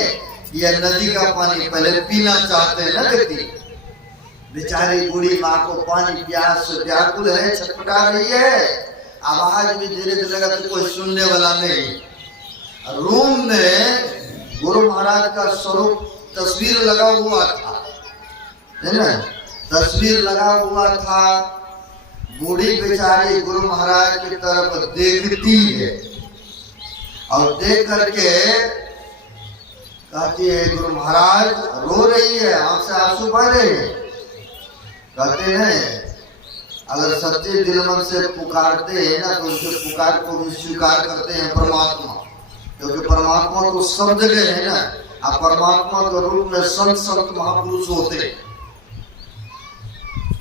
या नदी का पानी, पहले पीना चाहते हैं ना व्यक्ति। बेचारी बूढ़ी माँ को पानी प्यास से व्याकुल है, छटपटा रही है, आवाज भी धीरे धीरे लगा तो कोई सुनने वाला नहीं। रूम में गुरु महाराज का स्वरूप तस्वीर लगा हुआ था, है ना, तस्वीर लगा हुआ था। बूढ़ी बेचारी गुरु महाराज की तरफ देखती है और देख करके कहती है गुरु महाराज रो रही है, आंख से आंसू बह रहे हैं। कहते हैं अगर सच्चे दिल मन से पुकारते हैं ना तो उनके पुकार को भी स्वीकार करते हैं परमात्मा, क्योंकि परमात्मा तो सब जगह है ना। अब परमात्मा के रूप में संत संत महापुरुष होते हैं।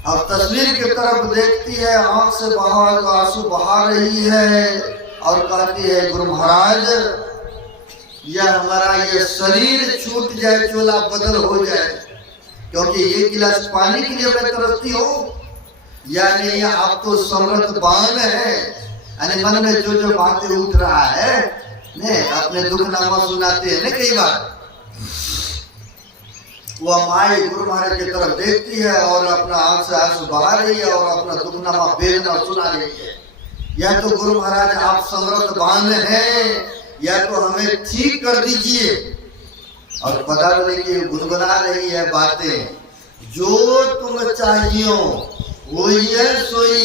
अब तस्वीर की तरफ देखती है, आंख से बाहर आंसू बहा रही है और कहती है गुरु महाराज यह हमारा ये शरीर छूट जाए, चोला बदल हो जाए, क्योंकि एक गिलास पानी के लिए मैं तरसती हूँ। यानी आप तो समृद्धवान है, यानी मन में जो जो बातें उठ रहा है ने अपने दुखनामा सुनाते हैं ना कई बार। वह माई गुरु महाराज की तरफ देखती है और अपना आंख से आंसू बहा रही है और अपना दुखनामा वेदना सुना रही है। या तो गुरु महाराज आप समृद्धवान हैं, या तो हमें ठीक कर दीजिए। और पता नहीं कि गुनगुना रही है बातें, जो तुम चाहिए वही है सोई,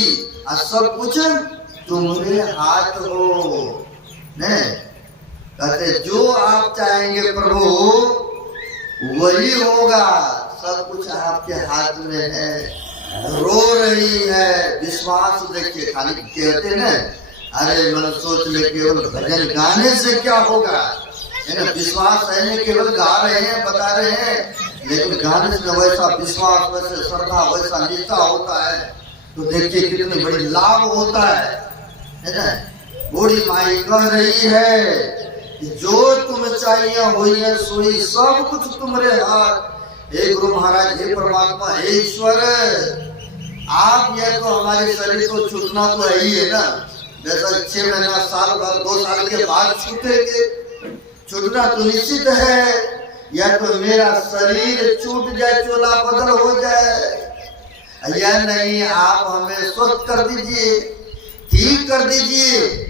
और सब कुछ तुम्हारे हाथ हो। ने कहते जो आप चाहेंगे प्रभु वही होगा, सब कुछ आपके हाथ में है। रो रही है, विश्वास देखिए, खाली कहते ना अरे मन सोच ले केवल भजन गाने से क्या होगा, है ना। विश्वास है केवल गा रहे हैं, बता रहे हैं, लेकिन गाने से वैसा विश्वास, वैसे श्रद्धा, वैसा निष्ठा होता है तो देखिए कितनी बड़ी लाभ होता है ना। बूढ़ी माई कह रही है जो तुम चाहिए वही है सोई, सब कुछ तुम्हारे हाथ। हे गुरु महाराज, हे परमात्मा, हे ईश्वर, आप ये तो हमारे शरीर को छूटना तो है ही है ना। जैसा 6 महीना, साल भर, 2 साल के बाद छूटेंगे, छूटना तो निश्चित है। या तो मेरा शरीर छूट जाए, चोला बदल हो जाए, या नहीं आप हमें स्वस्थ कर दीजिए, ठीक कर दीजिए।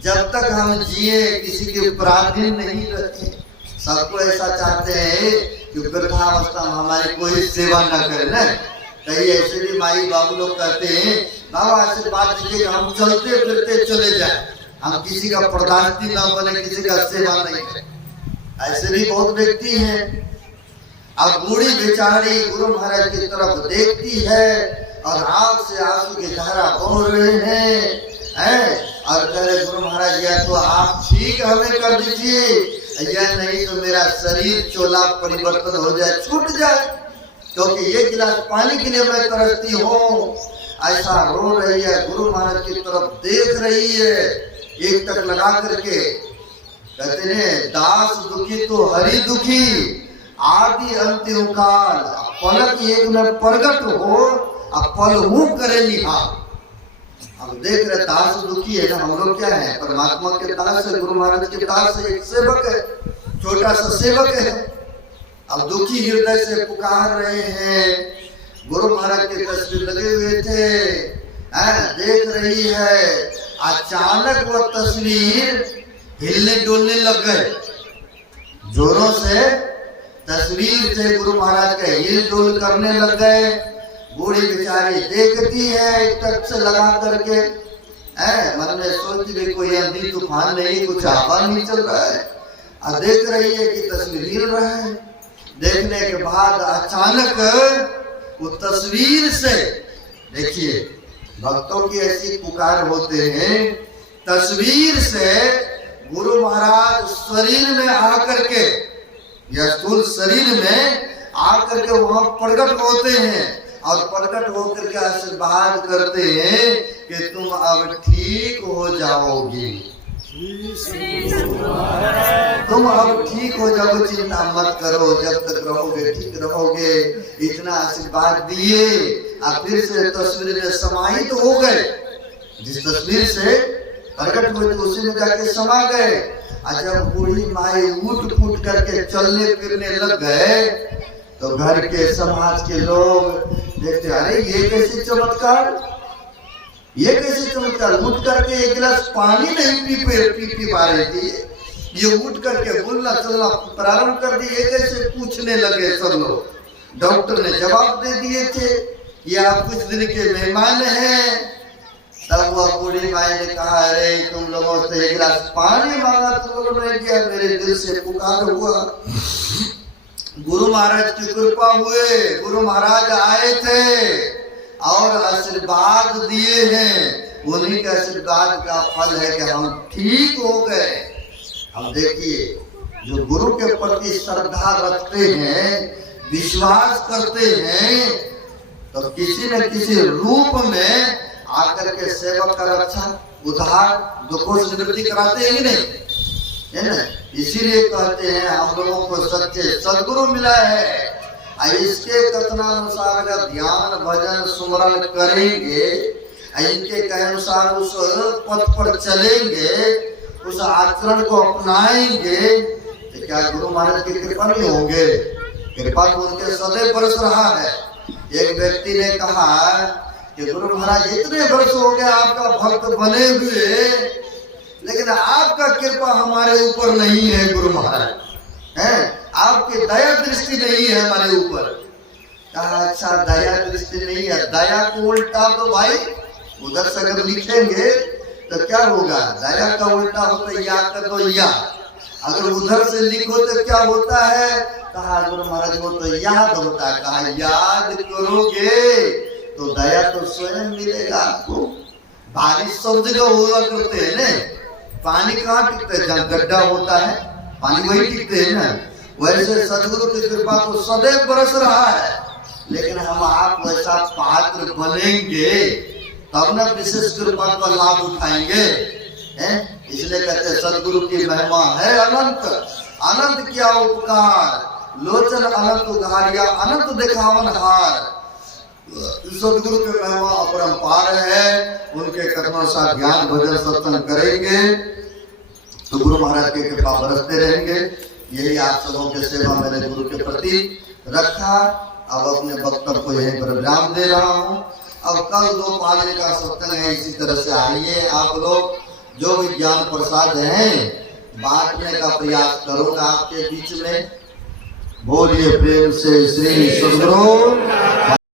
जब तक हम जिए किसी के पराधीन नहीं रहते। सबको ऐसा चाहते हैं कि वृद्धावस्था में हमारी कोई सेवा न करे ना। कई ऐसे भी माई बाबू लोग कहते हैं बाबा आशीर्वाद दीजिए हम चलते फिरते चले जाए, हम किसी का प्रधानती न बने, किसी का सेवा नहीं करें। ऐसे भी बहुत व्यक्ति हैं। अब बूढ़ी बेचारी गुरु महाराज की तरफ देखती है और आंख से आंसू की धारा बह रहे हैं और कह रहे गुरु महाराज या तो आप ठीक हमें कर दीजिए, या नहीं तो मेरा शरीर चोला परिवर्तन हो जाए, छूट जाए, क्योंकि ये गिलास पानी के लिए मैं तरसती हूँ। ऐसा रो रही है, गुरु महाराज की तरफ देख रही है, एक तक लगा करके। कहते हैं दास दुखी तो हरि दुखी, आदि अंतिम काल पलक एक में प्रगट हो, अब पल हूँ करे निहार। हम देख रहे दास दुखी है ना, हम लोग क्या है परमात्मा के दास है, गुरु महाराज के दास है, एक सेवक है, छोटा सा सेवक है। अब दुखी हृदय से पुकार रहे हैं। गुरु महाराज की तस्वीर लगे हुए थे, देख रही है। अचानक वह तस्वीर हिलने डोलने लग गए, जोरों से तस्वीर से गुरु महाराज के हिल डोल करने लग गए। बूढ़ी बेचारी देखती है एक टक से लगा करके, मन में सोचती भी कोई आंधी तूफान नहीं, कुछ हवा नहीं चल रहा है, और देख रही है कि तस्वीर हिल रहा है। देखने के बाद अचानक वो तस्वीर से, देखिए भक्तों की ऐसी पुकार होते हैं, तस्वीर से गुरु महाराज शरीर में आकर के, या स्थूल शरीर में आकर के वहां प्रकट होते हैं और प्रकट होकर के आशीर्वाद करते हैं कि तुम अब ठीक हो जाओगी, तुम अब ठीक हो जाओगे, चिंता मत करो, जब तक रहोगे ठीक रहोगे। इतना आशीर्वाद दिए और फिर से तस्वीर में समाहित हो गए। जिस तस्वीर से प्रकट हुए थे उसी में जाके समा गए। और जब बूढ़ी माई उठ फूट करके चलने फिरने लग गए तो घर के समाज के लोग देखते, अरे ये कैसे चमत्कार, ये कैसे चमत्कार, उठ करके एक गिलास पानी नहीं पी पा रही थी, ये उठ करके बोलना चलना प्रारंभ कर दिए, कैसे पूछने लगे सब लोग। डॉक्टर ने जवाब दे दिए थे, ये आप कुछ दिन के मेहमान हैं, तब वह बूढ़ी माई ने कहा, अरे तुम लोगों से एक गिलास पानी मांगा, तुम लोगों ने किया, मेरे दिल से पुकार हुआ। गुरु महाराज की कृपा हुए, गुरु महाराज आए थे और आशीर्वाद दिए हैं। उन्हीं के आशीर्वाद का फल है कि हम ठीक हो गए। अब देखिए, जो गुरु के प्रति श्रद्धा रखते हैं, विश्वास करते हैं, तो किसी न किसी रूप में आकर के सेवक का रक्षा, उद्धार, दुखों से निवृत्ति कराते हैं कि नहीं, है ना। इसीलिए कहते हैं हम लोगों को सच्चे सदगुरु मिला है। इसके कथनानुसार अगर ध्यान भजन सुमरण करेंगे, इनके कहे अनुसार उस पथ पर चलेंगे, उस आचरण को अपनाएंगे, तो क्या गुरु महाराज की कृपा नहीं होंगे? कृपा तो उनके सदैव बरस रहा है। एक व्यक्ति ने कहा कि गुरु महाराज इतने वर्ष हो गए आपका भक्त बने हुए, लेकिन आपका कृपा हमारे ऊपर नहीं है गुरु महाराज, है आपकी दया दृष्टि नहीं है हमारे ऊपर। कहा अच्छा दया दृष्टि नहीं है, दया को उल्टा तो भाई उधर से अगर लिखेंगे तो क्या होगा? दया का उल्टा होता या का तो या, अगर उधर से लिखो तो क्या होता है? कहा गुरु महाराज वो तो याद होता है। कहा याद करोगे तो दया तो स्वयं मिलेगा आपको। बारिश सब जगह हुआ करते हैं ना, पानी कहाँ टिकते है? जहाँ गड्ढा होता है पानी वही टिकते है ना। वैसे सदगुरु की कृपा तो सदैव बरस रहा है, लेकिन हम आप वैसा पात्र बनेंगे तब न विशेष कृपा का लाभ उठाएंगे। इसलिए कहते सदगुरु की महिमा है अनंत, अनंत किया उपकार, लोचन अनंत उधारिया, अनंत दिखावन हार। सदगुरु की महिमा अपरंपार है। उनके कथनानुसार ज्ञान भजन सत्संग करेंगे तो गुरु महाराज की कृपा बरसते रहेंगे। यही आप सबों के सेवा मेरे गुरु के प्रति रखा। अब अपने वक्तव्य को यहीं पर विराम दे रहा हूँ। अब कल 2 पाले का सत्संग है, इसी तरह से आइए आप लोग। जो भी ज्ञान प्रसाद है बांटने का प्रयास करूंगा आपके बीच में। बोलिए प्रेम से श्री सदगुरु